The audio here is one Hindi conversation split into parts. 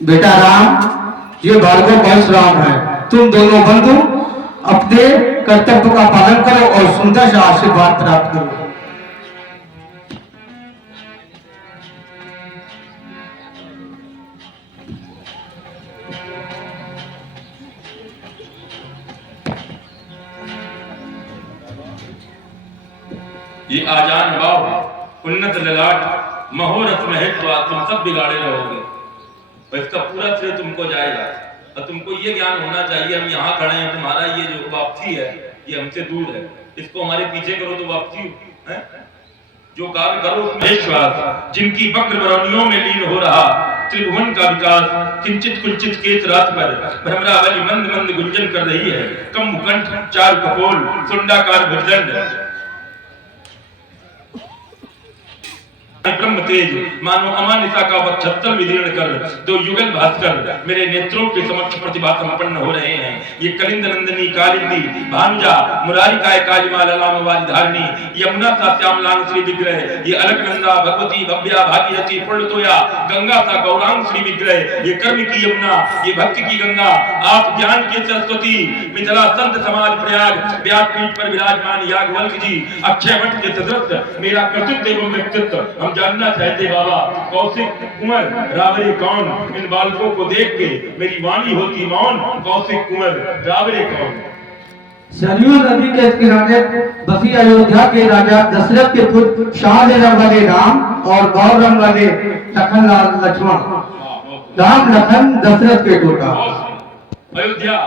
बेटा राम, ये भार्गव परशुराम है। तुम दोनों बंधु अपने कर्तव्य का पालन करो और सुंदर सा आशीर्वाद प्राप्त करो। ये आजान बाव उन्नत ललाट महोरथ महेश्वा तुम सब बिगाड़े रहोगे और इसका पूरा श्रेय तुमको जाएगा। और तुमको ये ज्ञान होना चाहिए हम यहाँ खड़े हैं, तुम्हारा ये जो वापसी है ये हमसे दूर है, इसको हमारे पीछे करो तो वापसी है। जो कार्य करो उसमें विश्वास, जिनकी वक्र बरौनियों में लीन हो रहा त्रिभुवन का विकास किंचित कुंचित केत रात पर भ्रमरावली मंद मंद गुंजन कर रही है। कम मुकंठ चार कपोल सुंडाकार भुजदंड ब्रह्म तेज मानो अमानिसा का वक्षस्थल विदीर्ण कर दो युगल भास्कर मेरे नेत्रों के समक्ष प्रतिभा संपन्न हो रहे हैं। ये कलिंद नंदिनी कालिंदी भानुजा मुरारिकाय कालिमा ललामवादी धारणी यमुना सा श्यामलांग श्री विग्रह, ये अलकनंदा भगवती भव्या भागीरथी पूर्णतोया गंगा सा गौरांग श्री विग्रह, ये कर्म की यमुना ये भक्ति की गंगा, आप ज्ञान की सरस्वती मिथिला संत समाज प्रयाग व्यासपीठ पर विराजमान याज्ञवल्क्य जी अक्षय वट के सदृश मेरा कर्तृत्व एवं व्यक्तित्व हम जानना चाहते बाबा। कौशिक कुंवर रावरे कौन, इन बालकों को देख के मेरी वाणी होती मौन। कौशिक कुंवर रावरे कौन। सरयू नदी के किनारे बसी अयोध्या के राजा दशरथ के पुत्र शाह रंग वाले राम और गौर रंग वाले लखन लक्ष्मण, राम लखन दशरथ के टोटा। अयोध्या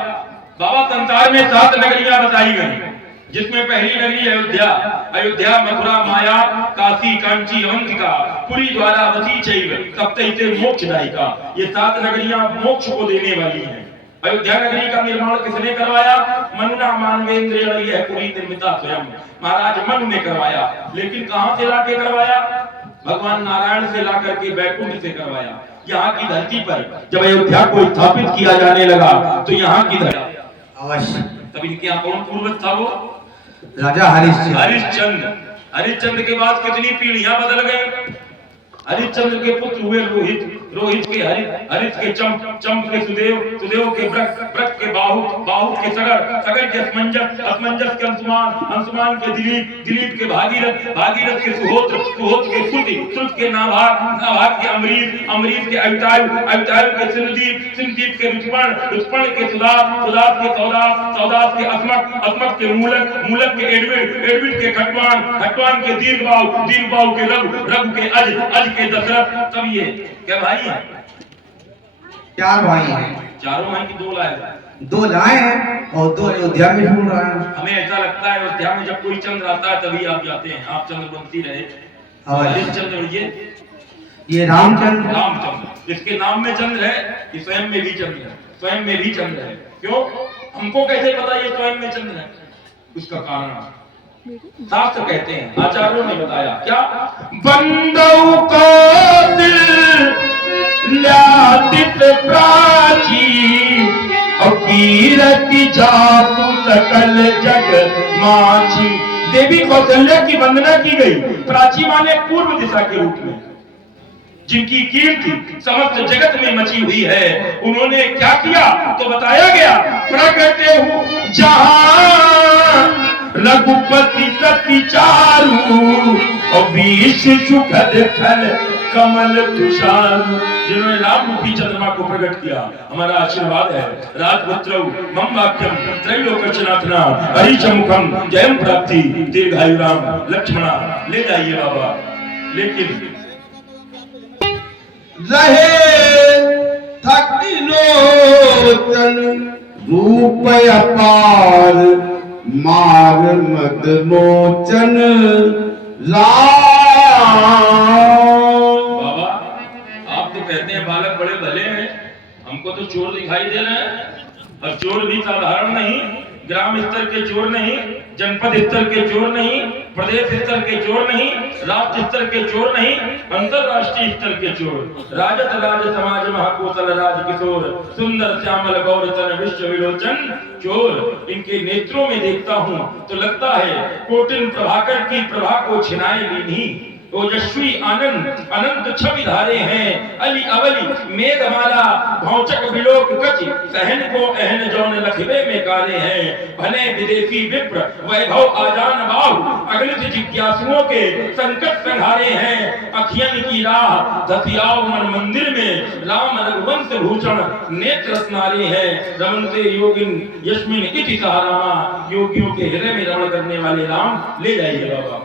बाबा, संसार में 7 नगरियां बताई गई जिसमें पहली नगरी अयोध्या। अयोध्या मथुरा माया काशी कांची अवंतिका पुरी द्वारा वसी चैव सप्तैते मोक्षदायिका, ये 7 नगरियां मोक्ष को देने वाली हैं। अयोध्या नगरी का निर्माण किसने करवाया? मनुना मानवेंद्र पुरी निर्मिता स्वयं, महाराज मनु ने करवाया। लेकिन कहां से लाके करवाया? भगवान नारायण से ला करके बैकुंठ से करवाया। यहाँ की धरती पर जब अयोध्या को स्थापित किया जाने लगा तो यहाँ की धरती अवश्य तब इनके यहाँ कौन पूर्वज था? वो राजा हरिश्चंद्र। हरिश्चंद्र। हरिश्चंद्र के बाद कितनी पीढ़ियां बदल गई। हरिश्चंद्र के पुत्र हुए रोहित, रोहित के हरित के चंप, चंप के सुदेव, सुदेव के ब्रक, ब्रक के बाहुत, बाहुत के सगर, सगर के असमंजस, असमंजस के अंशुमान, अंशुमान के दिलीप, दिलीप के भागीरथ, भागीरथ के सुहोत्र, सुहोत्र के श्रुति, श्रुत के नाभाग, नाभाग के अमरीश, अमरीश के अयुतायु, अयुतायु के सिंधुदीप, सिंधुदीप के रुचपण, रुचपण के सुदास, सुदास के सौदास, सौदास के अस्मक, अस्मक के मूलक, मूलक के एडविड, एडविड के खटवान, खटवान के दीर्घबाहु, दीर्घबाहु के रघु, रघु के अज, अज के दशरथ। तब ये क्या भाई हैं? 4 भाई हैं। चारों भाई की 2 लाए, 2 लाए हैं और 2 अयोध्या में ढूंढ रहे हैं। हमें ऐसा लगता है अयोध्या में जब कोई चंद्र आता है तभी आप जाते हैं। आप चंद्रवंशी रहे। हरिश्चंद्र ये रामचंद्र, रामचंद्र, इसके नाम में चंद्र है, ये स्वयं में भी चंद्र है, स्वयं में भी चंद्र है। क्यों? हमको कैसे पता ये स्वयं में चंद्र है? उसका कारण शास्त्र कहते हैं, आचार्यों ने बताया क्या? बंदौ को दिल लादित प्राची और कीरति जातु सकल जग माची। देवी कौशल्या की वंदना की गई। प्राची माने पूर्व दिशा के रूप में, जिनकी कीर्ति समस्त जगत में मची हुई है। उन्होंने क्या किया तो बताया गया, प्रगटे हूँ जहां रघुपति सती चारु और विष सुखद फल कमल तुषारु। जिन्होंने राम रूपी चंद्रमा को प्रकट किया, हमारा आशीर्वाद है। राजपुत्र मम वाक्यम त्रैलोक्यनाथना हरिचमुखम जयम प्राप्ति दीर्घायु राम लक्ष्मणा। ले जाइए बाबा। लेकिन रहे थकी लोचन रूप अपार मार मद मोचन बाबा, आप तो कहते हैं बालक बड़े भले हैं, हमको तो चोर दिखाई दे रहे हैं। और चोर भी साधारण नहीं, ग्राम स्तर के चोर नहीं, जनपद स्तर के चोर नहीं, प्रदेश स्तर के चोर नहीं, राष्ट्र स्तर के चोर नहीं, अंतरराष्ट्रीय स्तर के चोर। राजत राज समाज महाकोशल राज किशोर सुंदर श्यामल गौर तन विश्व विलोचन चोर। इनके नेत्रों में देखता हूँ तो लगता है कोटिन प्रभाकर की प्रभा को छिनाए भी नहीं। ओजस्वी आनंद अनंत छवि धारे हैं अली अवली मेघमाला भौचक बिलोक कच सहन को अहन जौन लखबे में काले हैं भले विदेशी विप्र वैभव आजान बाहु अगलित जिज्ञासुओं के संकट संहारे हैं अखियन की राह दसियाओ मन मंदिर में राम रघुवंश भूषण नेत्र स्नारे हैं रमनते योगिन यस्मिन इति सहारामा योगियों के हृदय में रमण करने वाले राम ले जाइए बाबा।